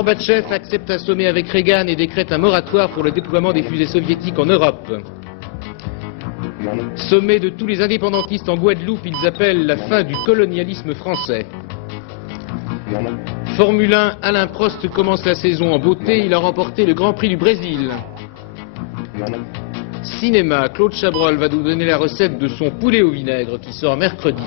Gorbatchev accepte un sommet avec Reagan et décrète un moratoire pour le déploiement des fusées soviétiques en Europe. Sommet de tous les indépendantistes en Guadeloupe, ils appellent la fin du colonialisme français. Formule 1, Alain Prost commence la saison en beauté, il a remporté le Grand Prix du Brésil. Cinéma, Claude Chabrol va nous donner la recette de son poulet au vinaigre qui sort mercredi.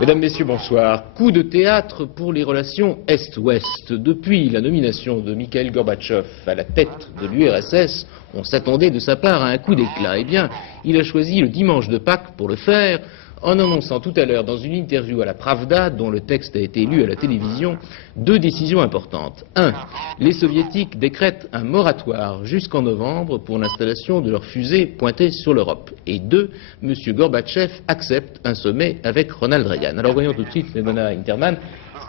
Mesdames, Messieurs, bonsoir. Coup de théâtre pour les relations Est-Ouest. Depuis la nomination de Mikhaïl Gorbatchev à la tête de l'URSS, on s'attendait de sa part à un coup d'éclat. Eh bien, il a choisi le dimanche de Pâques pour le faire, en annonçant tout à l'heure dans une interview à la Pravda, dont le texte a été lu à la télévision, deux décisions importantes. 1. Les soviétiques décrètent un moratoire jusqu'en novembre pour l'installation de leurs fusées pointées sur l'Europe. Et 2. M. Gorbatchev accepte un sommet avec Ronald Reagan. Alors voyons tout de suite, Mona Interman,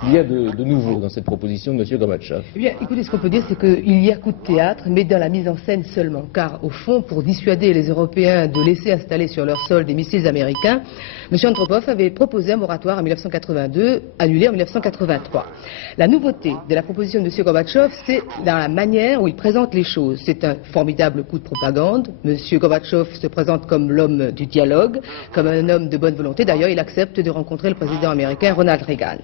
il y a de nouveau dans cette proposition de M. Gorbatchev. Eh bien, écoutez, ce qu'on peut dire, c'est qu'il y a coup de théâtre, mais dans la mise en scène seulement. Car, au fond, pour dissuader les Européens de laisser installer sur leur sol des missiles américains, M. Andropov avait proposé un moratoire en 1982, annulé en 1983. La nouveauté de la proposition de M. Gorbatchev, c'est dans la manière où il présente les choses. C'est un formidable coup de propagande. M. Gorbatchev se présente comme l'homme du dialogue, comme un homme de bonne volonté. D'ailleurs, il accepte de rencontrer le président américain Ronald Reagan.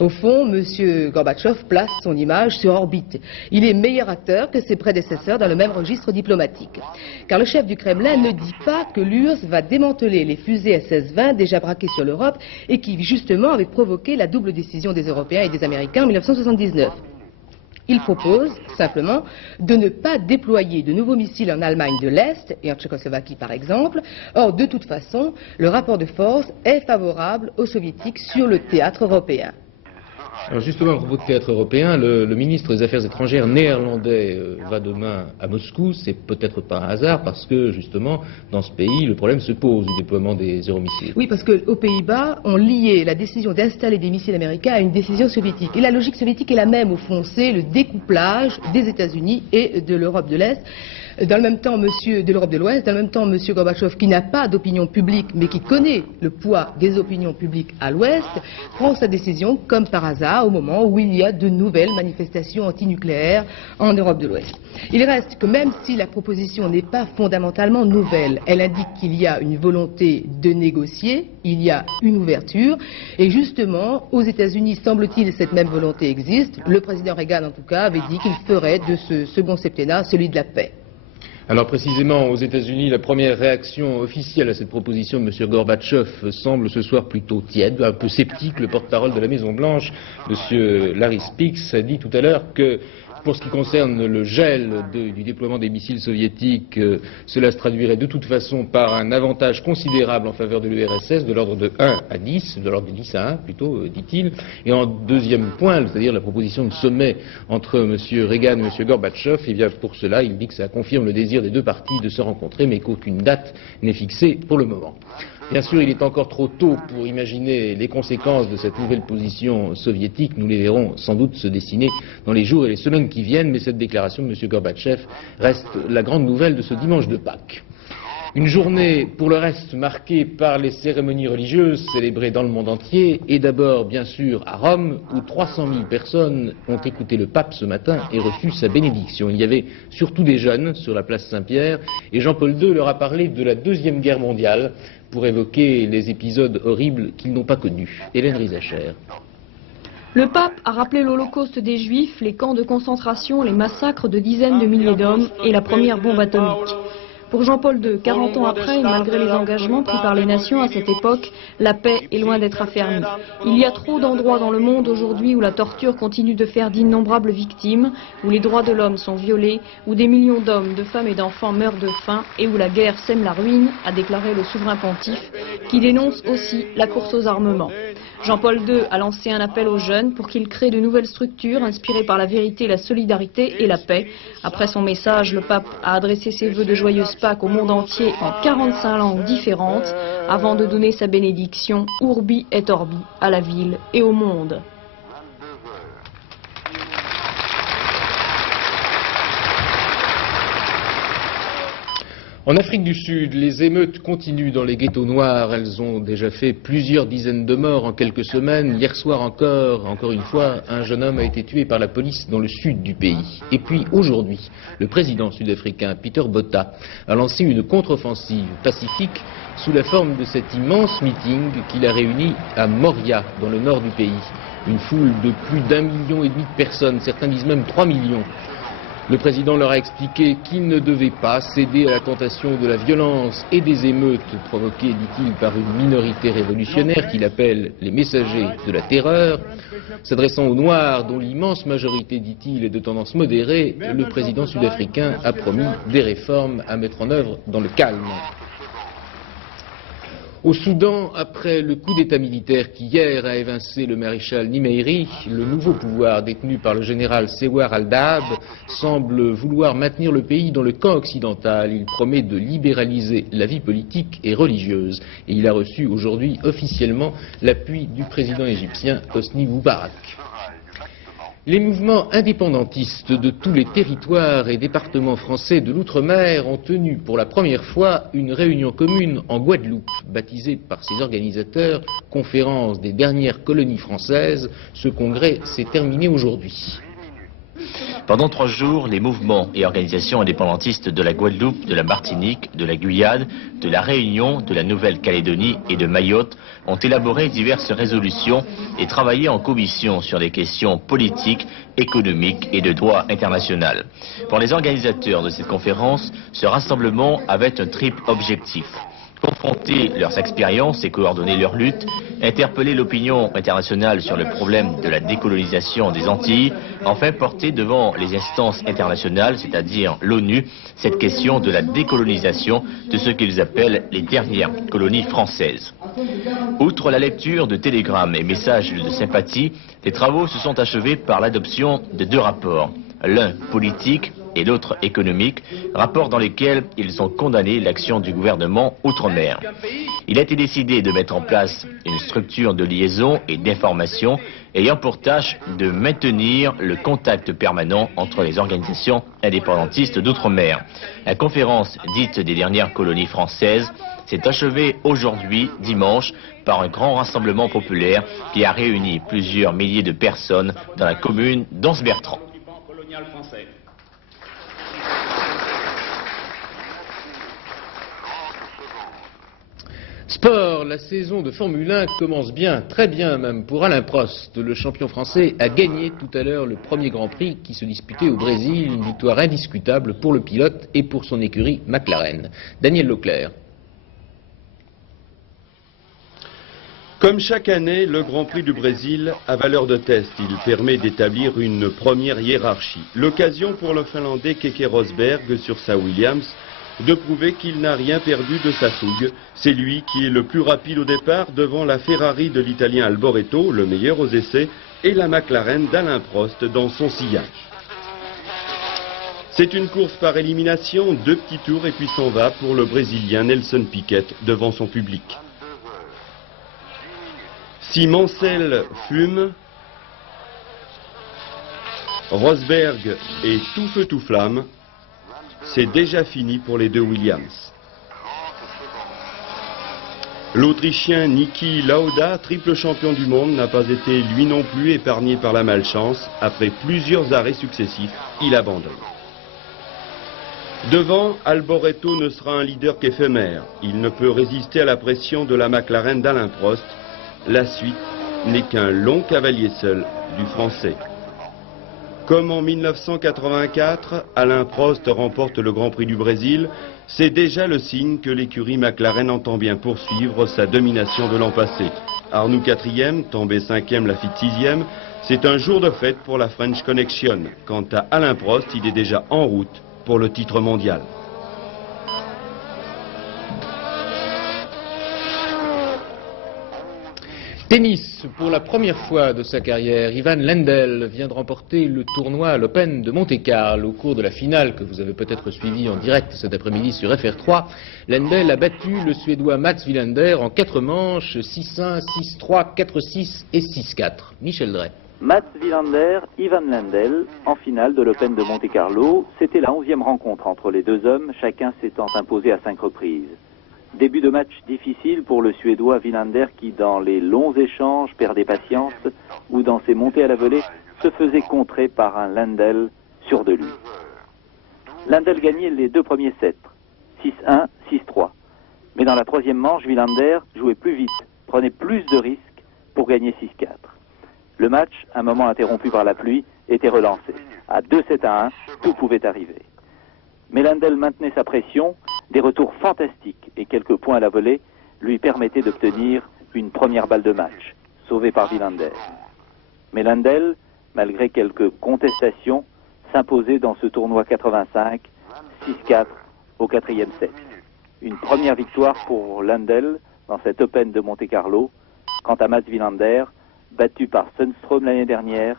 Au fond, M. Gorbatchev place son image sur orbite. Il est meilleur acteur que ses prédécesseurs dans le même registre diplomatique. Car le chef du Kremlin ne dit pas que l'URSS va démanteler les fusées SS-20 déjà braquées sur l'Europe et qui, justement, avaient provoqué la double décision des Européens et des Américains en 1979. Il propose simplement de ne pas déployer de nouveaux missiles en Allemagne de l'Est et en Tchécoslovaquie par exemple. Or, de toute façon, le rapport de force est favorable aux soviétiques sur le théâtre européen. Alors justement, à propos de théâtre européen, le ministre des Affaires étrangères néerlandais va demain à Moscou. C'est peut-être pas un hasard parce que justement, dans ce pays, le problème se pose du déploiement des euromissiles. Oui, parce qu'aux Pays-Bas, on liait la décision d'installer des missiles américains à une décision soviétique. Et la logique soviétique est la même au fond, c'est le découplage des États-Unis et de l'Europe de l'Est. Dans le même temps, de l'Europe de l'Ouest, dans le même temps, M. Gorbatchev, qui n'a pas d'opinion publique, mais qui connaît le poids des opinions publiques à l'Ouest, prend sa décision, comme par hasard, au moment où il y a de nouvelles manifestations antinucléaires en Europe de l'Ouest. Il reste que même si la proposition n'est pas fondamentalement nouvelle, elle indique qu'il y a une volonté de négocier, il y a une ouverture, et justement, aux États-Unis, semble-t-il, cette même volonté existe. Le président Reagan, en tout cas, avait dit qu'il ferait de ce second septennat celui de la paix. Alors précisément, aux États-Unis, la première réaction officielle à cette proposition de M. Gorbatchev semble ce soir plutôt tiède, un peu sceptique. Le porte-parole de la Maison-Blanche, M. Larry Speakes, a dit tout à l'heure que pour ce qui concerne le gel du déploiement des missiles soviétiques, cela se traduirait de toute façon par un avantage considérable en faveur de l'URSS, de l'ordre de 1 à 10, de l'ordre de 10 à 1 plutôt, dit-il. Et en deuxième point, c'est-à-dire la proposition de sommet entre M. Reagan et M. Gorbatchev, et bien pour cela, il dit que ça confirme le désir des deux parties de se rencontrer, mais qu'aucune date n'est fixée pour le moment. Bien sûr, il est encore trop tôt pour imaginer les conséquences de cette nouvelle position soviétique. Nous les verrons sans doute se dessiner dans les jours et les semaines qui viennent, mais cette déclaration de M. Gorbatchev reste la grande nouvelle de ce dimanche de Pâques. Une journée, pour le reste, marquée par les cérémonies religieuses célébrées dans le monde entier, et d'abord, bien sûr, à Rome, où 300 000 personnes ont écouté le pape ce matin et reçu sa bénédiction. Il y avait surtout des jeunes sur la place Saint-Pierre, et Jean-Paul II leur a parlé de la Deuxième Guerre mondiale, pour évoquer les épisodes horribles qu'ils n'ont pas connus. Hélène Rizacher. Le pape a rappelé l'Holocauste des Juifs, les camps de concentration, les massacres de dizaines de milliers d'hommes et la première bombe atomique. Pour Jean-Paul II, 40 ans après, malgré les engagements pris par les nations à cette époque, la paix est loin d'être affermie. Il y a trop d'endroits dans le monde aujourd'hui où la torture continue de faire d'innombrables victimes, où les droits de l'homme sont violés, où des millions d'hommes, de femmes et d'enfants meurent de faim et où la guerre sème la ruine, a déclaré le souverain pontife, qui dénonce aussi la course aux armements. Jean-Paul II a lancé un appel aux jeunes pour qu'ils créent de nouvelles structures inspirées par la vérité, la solidarité et la paix. Après son message, le pape a adressé ses vœux de joyeuse Pâques au monde entier en 45 langues différentes, avant de donner sa bénédiction Urbi et Orbi à la ville et au monde. En Afrique du Sud, les émeutes continuent dans les ghettos noirs. Elles ont déjà fait plusieurs dizaines de morts en quelques semaines. Hier soir encore une fois, un jeune homme a été tué par la police dans le sud du pays. Et puis aujourd'hui, le président sud-africain Peter Botha a lancé une contre-offensive pacifique sous la forme de cet immense meeting qu'il a réuni à Moria, dans le nord du pays. Une foule de plus d'1,5 million de personnes, certains disent même 3 millions. Le président leur a expliqué qu'il ne devait pas céder à la tentation de la violence et des émeutes provoquées, dit-il, par une minorité révolutionnaire qu'il appelle les messagers de la terreur. S'adressant aux Noirs, dont l'immense majorité, dit-il, est de tendance modérée, le président sud-africain a promis des réformes à mettre en œuvre dans le calme. Au Soudan, après le coup d'état militaire qui hier a évincé le maréchal Nimeiri, le nouveau pouvoir détenu par le général Sewar al-Daab semble vouloir maintenir le pays dans le camp occidental. Il promet de libéraliser la vie politique et religieuse. Et il a reçu aujourd'hui officiellement l'appui du président égyptien Hosni Moubarak. Les mouvements indépendantistes de tous les territoires et départements français de l'outre-mer ont tenu pour la première fois une réunion commune en Guadeloupe, baptisée par ses organisateurs Conférence des dernières colonies françaises. Ce congrès s'est terminé aujourd'hui. Pendant 3 jours, les mouvements et organisations indépendantistes de la Guadeloupe, de la Martinique, de la Guyane, de la Réunion, de la Nouvelle-Calédonie et de Mayotte ont élaboré diverses résolutions et travaillé en commission sur des questions politiques, économiques et de droit international. Pour les organisateurs de cette conférence, ce rassemblement avait un triple objectif: confronter leurs expériences et coordonner leurs luttes, interpeller l'opinion internationale sur le problème de la décolonisation des Antilles, enfin porter devant les instances internationales, c'est-à-dire l'ONU, cette question de la décolonisation de ce qu'ils appellent les dernières colonies françaises. Outre la lecture de télégrammes et messages de sympathie, les travaux se sont achevés par l'adoption de 2 rapports, l'un politique et l'autre économique, rapports dans lesquels ils ont condamné l'action du gouvernement outre-mer. Il a été décidé de mettre en place une structure de liaison et d'information ayant pour tâche de maintenir le contact permanent entre les organisations indépendantistes d'outre-mer. La conférence dite des dernières colonies françaises s'est achevée aujourd'hui, dimanche, par un grand rassemblement populaire qui a réuni plusieurs milliers de personnes dans la commune d'Anse-Bertrand. Sport, la saison de Formule 1 commence bien, très bien même, pour Alain Prost. Le champion français a gagné tout à l'heure le premier Grand Prix qui se disputait au Brésil, une victoire indiscutable pour le pilote et pour son écurie McLaren. Daniel Leclerc. Comme chaque année, le Grand Prix du Brésil a valeur de test. Il permet d'établir une première hiérarchie. L'occasion pour le Finlandais Keke Rosberg sur sa Williams de prouver qu'il n'a rien perdu de sa fougue. C'est lui qui est le plus rapide au départ devant la Ferrari de l'Italien Alboreto, le meilleur aux essais, et la McLaren d'Alain Prost dans son sillage. C'est une course par élimination, 2 petits tours et puis s'en va pour le Brésilien Nelson Piquet devant son public. Si Mansell fume, Rosberg est tout feu tout flamme. C'est déjà fini pour les 2 Williams. L'Autrichien Niki Lauda, triple champion du monde, n'a pas été lui non plus épargné par la malchance. Après plusieurs arrêts successifs, il abandonne. Devant, Alboreto ne sera un leader qu'éphémère. Il ne peut résister à la pression de la McLaren d'Alain Prost. La suite n'est qu'un long cavalier seul du Français. Comme en 1984, Alain Prost remporte le Grand Prix du Brésil, c'est déjà le signe que l'écurie McLaren entend bien poursuivre sa domination de l'an passé. Arnoux 4e, tombé 5e, Laffite 6e, c'est un jour de fête pour la French Connection. Quant à Alain Prost, il est déjà en route pour le titre mondial. Tennis, pour la première fois de sa carrière, Ivan Lendl vient de remporter le tournoi à l'Open de Monte-Carlo. Au cours de la finale, que vous avez peut-être suivi en direct cet après-midi sur FR3, Lendl a battu le Suédois Mats Wilander en 4 manches, 6-1, 6-3, 4-6 et 6-4. Michel Drey. Mats Wilander, Ivan Lendl, en finale de l'Open de Monte-Carlo. C'était la 11e rencontre entre les deux hommes, chacun s'étant imposé à 5 reprises. Début de match difficile pour le Suédois Wilander qui, dans les longs échanges, perdait patience ou dans ses montées à la volée, se faisait contrer par un Lendl sûr de lui. Lendl gagnait les 2 premiers sets, 6-1, 6-3. Mais dans la 3e manche, Wilander jouait plus vite, prenait plus de risques pour gagner 6-4. Le match, un moment interrompu par la pluie, était relancé. À 2-7-1, tout pouvait arriver. Mais Lendl maintenait sa pression, des retours fantastiques et quelques points à la volée lui permettaient d'obtenir une première balle de match, sauvée par Wilander. Mais Lendl, malgré quelques contestations, s'imposait dans ce tournoi 85, 6-4 au 4e set. Une première victoire pour Lendl dans cet Open de Monte-Carlo. Quant à Mats Wilander, battu par Sundström l'année dernière,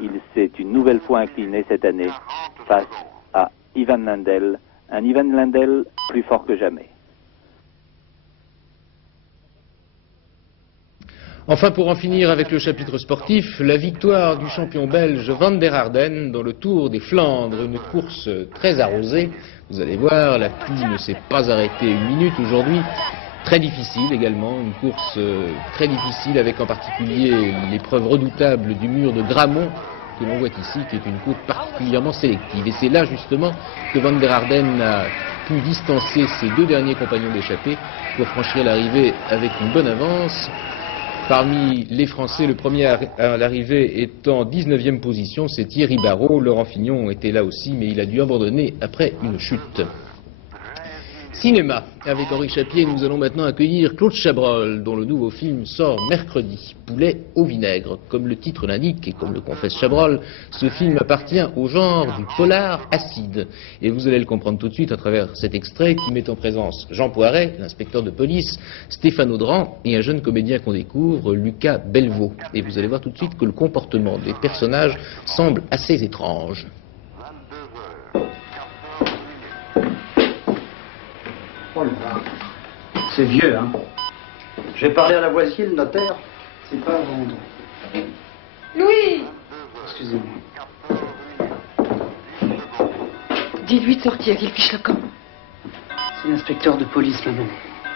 il s'est une nouvelle fois incliné cette année face à Ivan Lendl, un Ivan Lendl plus fort que jamais. Enfin, pour en finir avec le chapitre sportif, la victoire du champion belge Van der Arden dans le Tour des Flandres, une course très arrosée. Vous allez voir, la pluie ne s'est pas arrêtée une minute aujourd'hui. Très difficile également, une course très difficile avec en particulier l'épreuve redoutable du mur de Gramont que l'on voit ici, qui est une côte particulièrement sélective. Et c'est là justement que Van der Arden a pu distancer ses 2 derniers compagnons d'échappée pour franchir l'arrivée avec une bonne avance. Parmi les Français, le premier à l'arrivée est en 19e position, c'est Thierry Barrault. Laurent Fignon était là aussi, mais il a dû abandonner après une chute. Cinéma, avec Henri Chapier, nous allons maintenant accueillir Claude Chabrol, dont le nouveau film sort mercredi, Poulet au vinaigre. Comme le titre l'indique et comme le confesse Chabrol, ce film appartient au genre du polar acide. Et vous allez le comprendre tout de suite à travers cet extrait qui met en présence Jean Poiret, l'inspecteur de police, Stéphane Audran et un jeune comédien qu'on découvre, Lucas Belvaux. Et vous allez voir tout de suite que le comportement des personnages semble assez étrange. Oh là, c'est vieux, hein. J'ai parlé à Lavoisier, le notaire. C'est pas à vendre. Louis! Excusez-moi. Dites-lui de sortir, qu'il fiche le camp. C'est l'inspecteur de police, maman.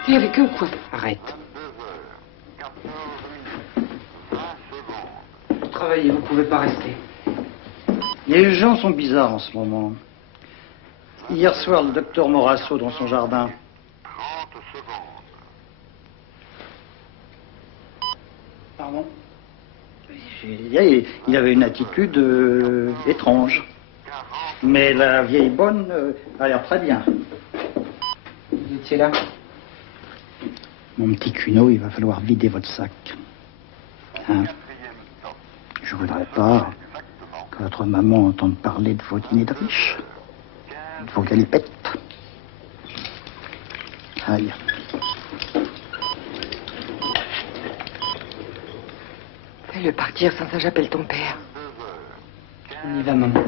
Tu es avec eux ou quoi? Arrête. Vous travaillez, vous pouvez pas rester. Les gens sont bizarres en ce moment. Hier soir, le docteur Morasso dans son jardin. Pardon? Il avait une attitude étrange. Mais la vieille bonne a l'air très bien. Vous étiez là? Mon petit Cuno, il va falloir vider votre sac. Hein? Je voudrais pas que votre maman entende parler de vos dîners de riches. De vos galipettes. Aïe. Fais-le partir, sans ça j'appelle ton père. On y va, maman.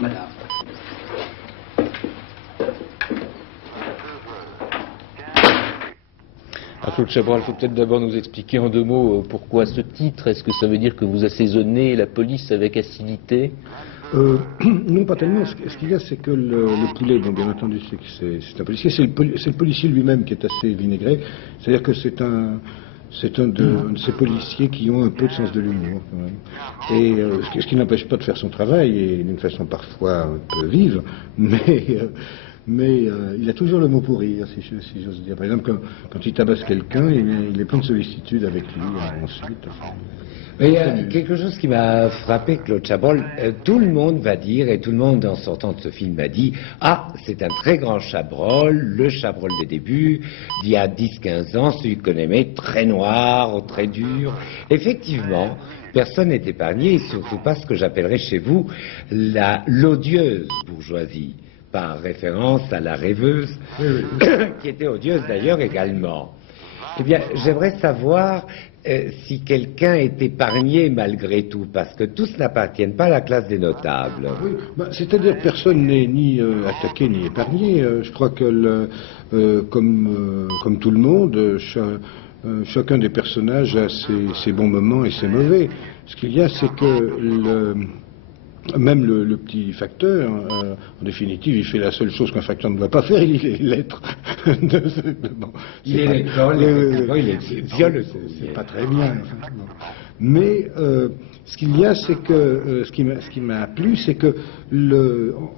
Madame. Claude Chabrol, il faut peut-être d'abord nous expliquer en 2 mots pourquoi ce titre. Est-ce que ça veut dire que vous assaisonnez la police avec acidité? Non, pas tellement. Ce qu'il y a, c'est que le poulet, bon, bien entendu, c'est un policier. C'est le policier lui-même qui est assez vinaigré. C'est-à-dire que c'est un de ces policiers qui ont un peu de sens de l'humour, quand même. Et ce qui n'empêche pas de faire son travail, et d'une façon parfois un peu vive, mais il a toujours le mot pour rire, si j'ose dire. Par exemple, quand il tabasse quelqu'un, il est plein de sollicitude avec lui ensuite. Enfin, mais il y a quelque chose qui m'a frappé, Claude Chabrol. Tout le monde va dire, et tout le monde en sortant de ce film a dit, ah, c'est un très grand Chabrol, le Chabrol des débuts, d'il y a 10-15 ans, celui qu'on aimait, très noir, très dur. Effectivement, personne n'est épargné, et surtout pas ce que j'appellerais chez vous l'odieuse bourgeoisie, par référence à la rêveuse, qui était odieuse d'ailleurs également. Eh bien, j'aimerais savoir si quelqu'un est épargné malgré tout, parce que tous n'appartiennent pas à la classe des notables. Oui, c'est-à-dire que personne n'est ni attaqué ni épargné. Je crois que, comme tout le monde, chacun des personnages a ses bons moments et ses mauvais. Ce qu'il y a, c'est que même le petit facteur, en définitive, il fait la seule chose qu'un facteur ne doit pas faire, il lit les lettres. Il est l'école, il viole. C'est pas très bien. Enfin, bon. Mais ce qu'il y a, c'est que ce qui m'a plu, c'est que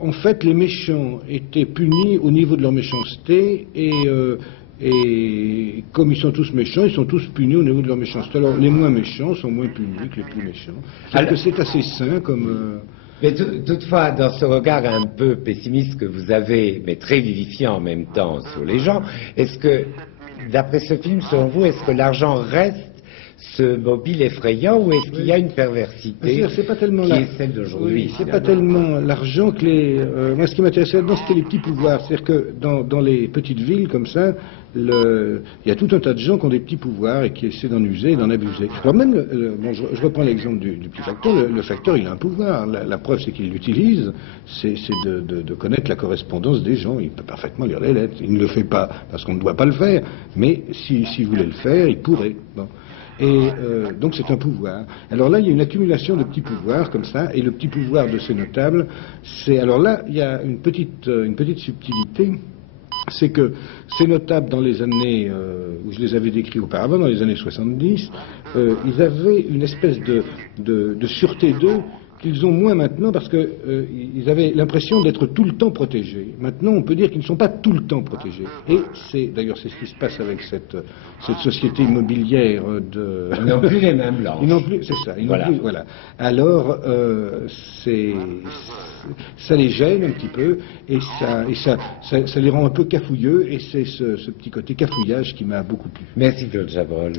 en fait, les méchants étaient punis au niveau de leur méchanceté et comme ils sont tous méchants, ils sont tous punis au niveau de leur méchanceté. Alors, les moins méchants sont moins punis que les plus méchants. C'est assez sain comme... Mais toutefois, dans ce regard un peu pessimiste que vous avez, mais très vivifiant en même temps sur les gens, est-ce que, d'après ce film, selon vous, est-ce que l'argent reste ce mobile effrayant ou est-ce qu'il y a une perversité c'est pas tellement qui est celle d'aujourd'hui? Oui, c'est pas tellement l'argent que moi, ce qui m'intéressait là-dedans, c'était les petits pouvoirs. C'est-à-dire que dans les petites villes comme ça, il y a tout un tas de gens qui ont des petits pouvoirs et qui essaient d'en user et d'en abuser. Alors même, je reprends l'exemple du petit facteur. Le facteur, il a un pouvoir. La preuve, c'est qu'il l'utilise. C'est de connaître la correspondance des gens. Il peut parfaitement lire les lettres. Il ne le fait pas parce qu'on ne doit pas le faire. Mais s'il voulait le faire, il pourrait. Bon. Et donc c'est un pouvoir. Alors là, il y a une accumulation de petits pouvoirs comme ça, et le petit pouvoir de ces notables, alors là, il y a une petite subtilité, c'est que ces notables, dans les années où je les avais décrits auparavant, dans les années 70, ils avaient une espèce de sûreté d'eux qu'ils ont moins maintenant parce que ils avaient l'impression d'être tout le temps protégés. Maintenant, on peut dire qu'ils ne sont pas tout le temps protégés. Et c'est ce qui se passe avec cette société immobilière de... Ils n'ont plus les mêmes blanches. Ils n'ont plus, c'est ça. Voilà. Alors, ça les gêne un petit peu et ça les rend un peu cafouilleux et c'est ce petit côté cafouillage qui m'a beaucoup plu. Merci Claude Chabrol.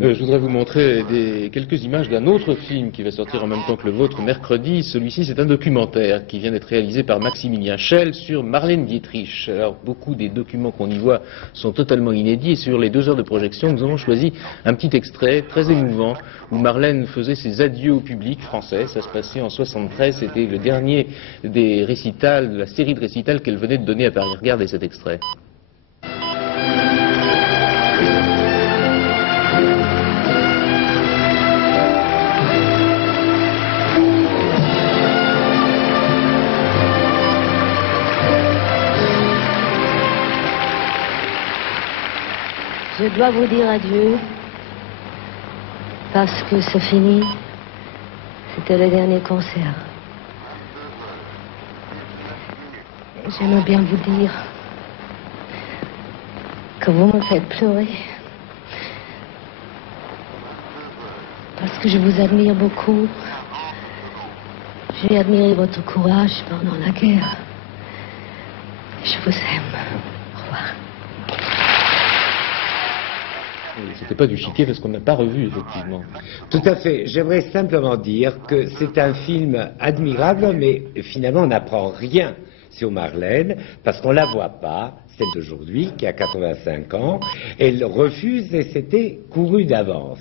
Je voudrais vous montrer quelques images d'un autre film qui va sortir en même temps que le vôtre mercredi. Celui-ci, c'est un documentaire qui vient d'être réalisé par Maximilien Schell sur Marlène Dietrich. Alors, beaucoup des documents qu'on y voit sont totalement inédits et sur les 2 heures de projection, nous avons choisi un petit extrait très émouvant où Marlène faisait ses adieux au public français. Ça se passait en 73, c'était le dernier des récitals, de la série de récitals qu'elle venait de donner à Paris. Regardez cet extrait. Je dois vous dire adieu, parce que c'est fini. C'était le dernier concert. J'aimerais bien vous dire que vous me faites pleurer. Parce que je vous admire beaucoup. J'ai admiré votre courage pendant la guerre. Je vous aime. Au revoir. C'était pas du chiquet parce qu'on n'a pas revu, effectivement. Tout à fait. J'aimerais simplement dire que c'est un film admirable, mais finalement on n'apprend rien sur Marlène, parce qu'on la voit pas, celle d'aujourd'hui, qui a 85 ans, elle refuse et c'était couru d'avance.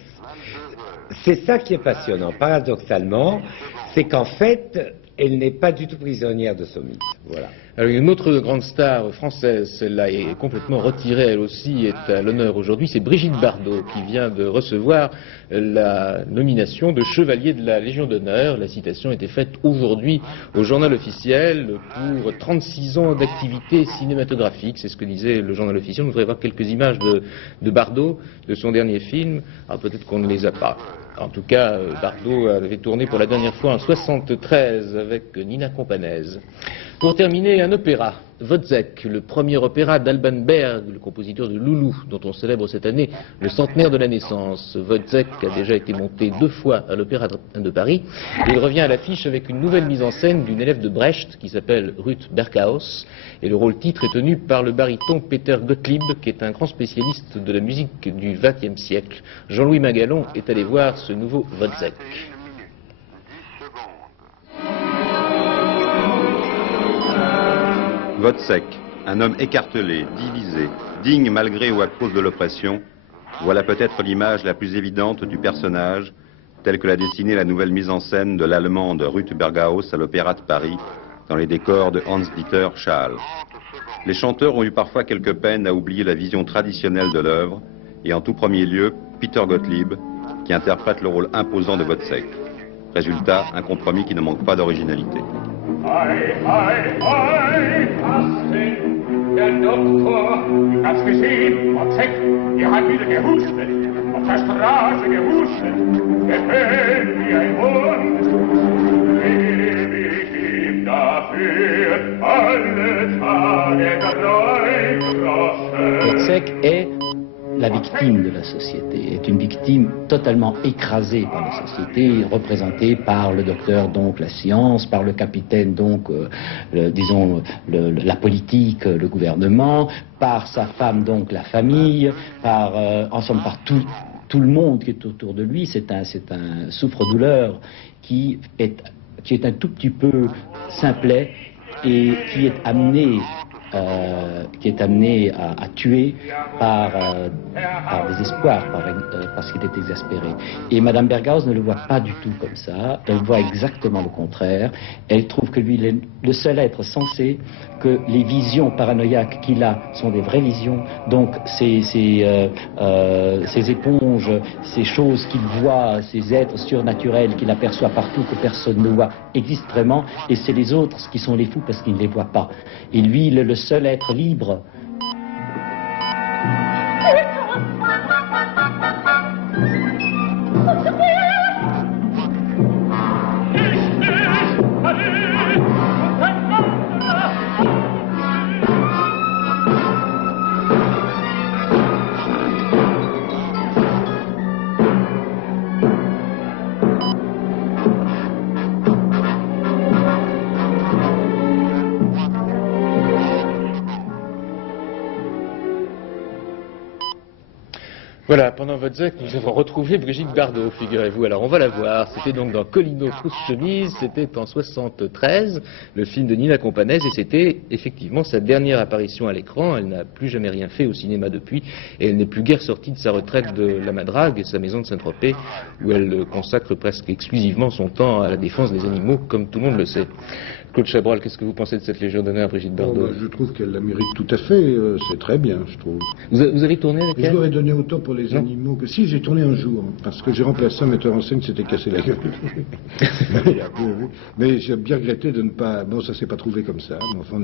C'est ça qui est passionnant, paradoxalement, c'est qu'en fait, elle n'est pas du tout prisonnière de ce mythe. Voilà. Alors une autre grande star française, celle-là est complètement retirée, elle aussi est à l'honneur aujourd'hui, c'est Brigitte Bardot qui vient de recevoir la nomination de chevalier de la Légion d'honneur. La citation était faite aujourd'hui au journal officiel pour 36 ans d'activité cinématographique, c'est ce que disait le journal officiel. On voudrait voir quelques images de Bardot, de son dernier film. Alors peut-être qu'on ne les a pas. En tout cas, Bardot avait tourné pour la dernière fois en 73 avec Nina Companèse. Pour terminer, un opéra, Wozzeck, le premier opéra d'Alban Berg, le compositeur de Loulou, dont on célèbre cette année le centenaire de la naissance. Wozzeck a déjà été monté 2 fois à l'Opéra de Paris. Et il revient à l'affiche avec une nouvelle mise en scène d'une élève de Brecht qui s'appelle Ruth Berghaus. Et le rôle titre est tenu par le baryton Peter Gottlieb, qui est un grand spécialiste de la musique du XXe siècle. Jean-Louis Magalon est allé voir ce nouveau Wozzeck. Wozzeck, un homme écartelé, divisé, digne malgré ou à cause de l'oppression, voilà peut-être l'image la plus évidente du personnage, telle que l'a dessinée la nouvelle mise en scène de l'allemande Ruth Berghaus à l'Opéra de Paris, dans les décors de Hans-Dieter Schaal. Les chanteurs ont eu parfois quelques peines à oublier la vision traditionnelle de l'œuvre, et en tout premier lieu Peter Gottlieb, qui interprète le rôle imposant de Wozzeck. Résultat, un compromis qui ne manque pas d'originalité. Der Doktor, das gesehen, Wozzeck, hat wieder gehustet, auf der Straße gehustet, gefällt wie ein Hund, ewig ihm dafür alle Tage 3 Groschen. Wozzeck est la victime de la société, est une victime totalement écrasée par la société, représentée par le docteur, donc la science, par le capitaine, donc, disons, la politique, le gouvernement, par sa femme, donc la famille, en somme, par tout le monde qui est autour de lui. C'est un souffre-douleur qui est un tout petit peu simplet et qui est amené à tuer par désespoir, parce qu'il est exaspéré. Et Madame Berghaus ne le voit pas du tout comme ça, elle voit exactement le contraire. Elle trouve que lui, il est le seul être sensé, que les visions paranoïaques qu'il a sont des vraies visions, donc ces éponges, ces choses qu'il voit, ces êtres surnaturels qu'il aperçoit partout, que personne ne voit, existent vraiment, et c'est les autres qui sont les fous parce qu'ils ne les voient pas. Et lui, il est le seul être libre. Voilà, pendant Wozzeck, nous avons retrouvé Brigitte Bardot, figurez-vous. Alors, on va la voir. C'était donc dans Colino Trousse-Chemise, c'était en 73, le film de Nina Companès, et c'était effectivement sa dernière apparition à l'écran. Elle n'a plus jamais rien fait au cinéma depuis, et elle n'est plus guère sortie de sa retraite de la Madrague, sa maison de Saint-Tropez, où elle consacre presque exclusivement son temps à la défense des animaux, comme tout le monde le sait. Claude Chabrol, qu'est-ce que vous pensez de cette Légion d'honneur, Brigitte Bardot? Je trouve qu'elle la mérite tout à fait, c'est très bien, je trouve. Vous avez tourné avec elle? Je l'aurais donné autant pour les animaux que... Si, j'ai tourné un jour, parce que j'ai remplacé un metteur en scène qui s'était cassé la gueule. Mais j'ai bien regretté de ne pas... Bon, ça s'est pas trouvé comme ça, mais enfin,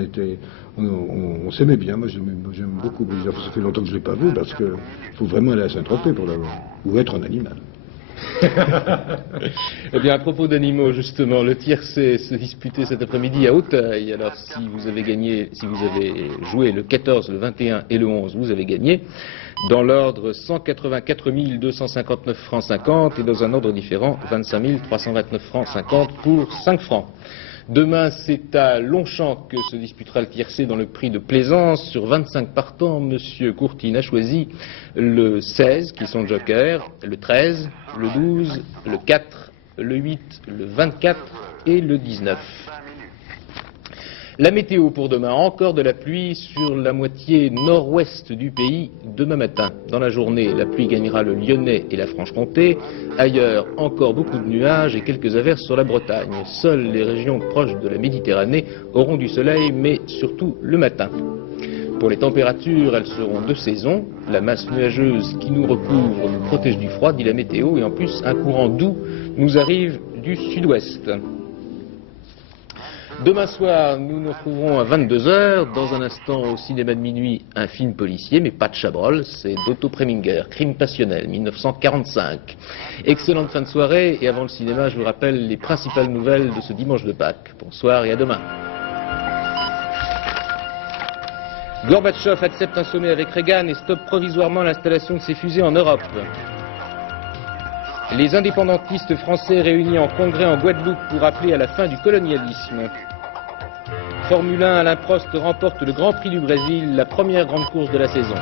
on s'aimait bien. Moi, j'aime beaucoup Brigitte. Ça fait longtemps que je l'ai pas vu, parce que faut vraiment aller à Saint-Tropez pour l'avoir. Ou être un animal. Eh bien, à propos d'animaux, justement, le tiercé se disputait cet après-midi à Auteuil. Alors, si vous avez joué le 14, le 21 et le 11, vous avez gagné. Dans l'ordre 184 259 francs 50 et dans un ordre différent 25 329 francs 50 pour 5 francs. Demain, c'est à Longchamp que se disputera le tiercé dans le prix de Plaisance. Sur 25 partants, Monsieur Courtine a choisi le 16, qui sont joker, le 13, le 12, le 4, le 8, le 24 et le 19. La météo pour demain, encore de la pluie sur la moitié nord-ouest du pays demain matin. Dans la journée, la pluie gagnera le Lyonnais et la Franche-Comté. Ailleurs, encore beaucoup de nuages et quelques averses sur la Bretagne. Seules les régions proches de la Méditerranée auront du soleil, mais surtout le matin. Pour les températures, elles seront de saison. La masse nuageuse qui nous recouvre nous protège du froid, dit la météo, et en plus, un courant doux nous arrive du sud-ouest. Demain soir, nous nous retrouverons à 22 h. Dans un instant, au cinéma de minuit, un film policier, mais pas de Chabrol, c'est d'Otto Preminger, Crime passionnel, 1945. Excellente fin de soirée, et avant le cinéma, je vous rappelle les principales nouvelles de ce dimanche de Pâques. Bonsoir et à demain. Gorbatchev accepte un sommet avec Reagan et stoppe provisoirement l'installation de ses fusées en Europe. Les indépendantistes français réunis en congrès en Guadeloupe pour appeler à la fin du colonialisme. Formule 1, Alain Prost remporte le Grand Prix du Brésil, la première grande course de la saison.